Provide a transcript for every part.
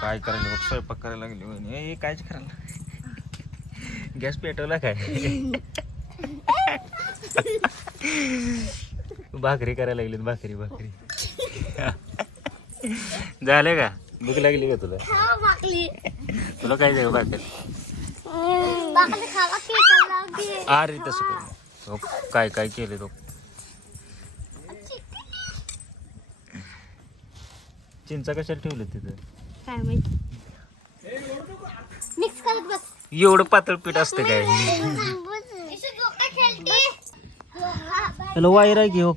काय करायला बघ, स्वयंपाक करायला लागली वहिनी. कायच करायला, गॅस पेटवला काय? भाकरी करायला लागली, भाकरी भाकरी. झाले का? भूक लागली का तुला? तुला काय जाय भाकर? अरे तसं करू. काय काय केले तो? चिंचा कशाला ठेवलं तिथं? काय माहिती. मिक्स करत बस. एवढं पातळ पीठ असतं काय? हॅलो, वायर आहे की हो.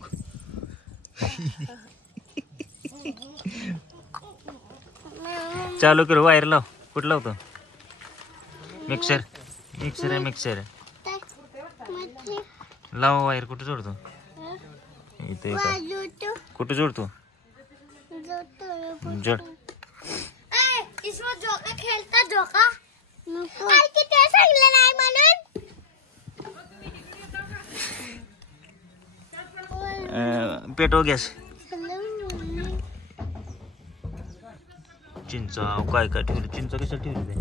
चालू कर, वायर लाव. कुठं लावतो? मिक्सर, मिक्सर आहे, मिक्सर आहे. लाव वायर. कुठं जोडतो? इथे कुठं जोडतो? जोड. इसमें जोका खेलता जोका. काय की ते सांगितलं नाही म्हणून. पेटव गॅस. चिंचा काय काय ठेवलं? चिंचा कशाला ठेवली?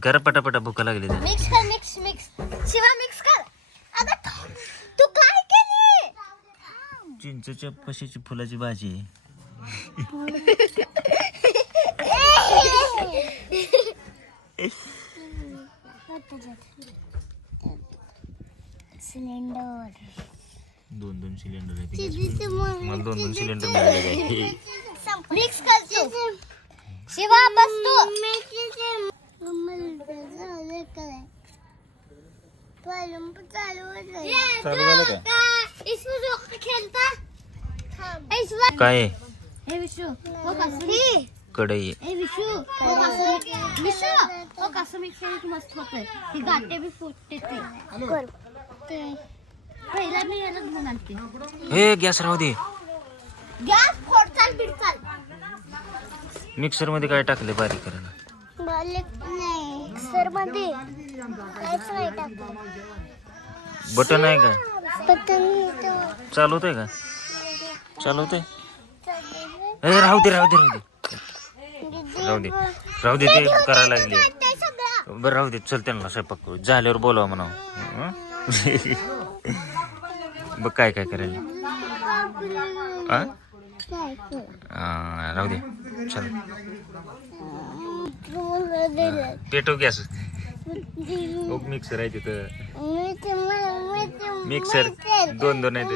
घर पटापटा भुका लागली. मिक्स कर, मिक्स मिक्स. शिवा मिक्स कर. अगं तू काय केली? चिंचेच्या पशीची फुलाची भाजी आहे. सिलेंडर. 2 सिलेंडर आहेत. मला 2 सिलेंडर मिळाले काय? मिक्स कर तू. शिवा बस तू. चालू झालं का? इसमें जोका खेलता. काय आहे? हे विशू हो कसं कढई आहे. हे विशू हो कसं विशू हो कसं मिक्स केलं की मस्त होतंय. ही गाठे बी फुटते ते. पहिला मी याला घेऊन आणते. हे गॅस राहू दे. गॅस फोडचाल बिडचाल. मिक्सर मध्ये काय टाकले बारीक करायला? मिक्सर मध्ये काहीच नाही टाकलं. बटन आहे का? बटन चालू होतंय का? चालू होतंय. राहू दे, राहू दे, राहू दे, राहू दे, राहू दे. ते करायला लागले. बरं राहू दे. चल, त्यांना स्वयंपाक करू. झाल्यावर बोलावा म्हणा. बघ काय काय करायला. राहू दे. चल, पेटव गॅस. मिक्सर आहे तिथं. मिक्सर 2 आहेत.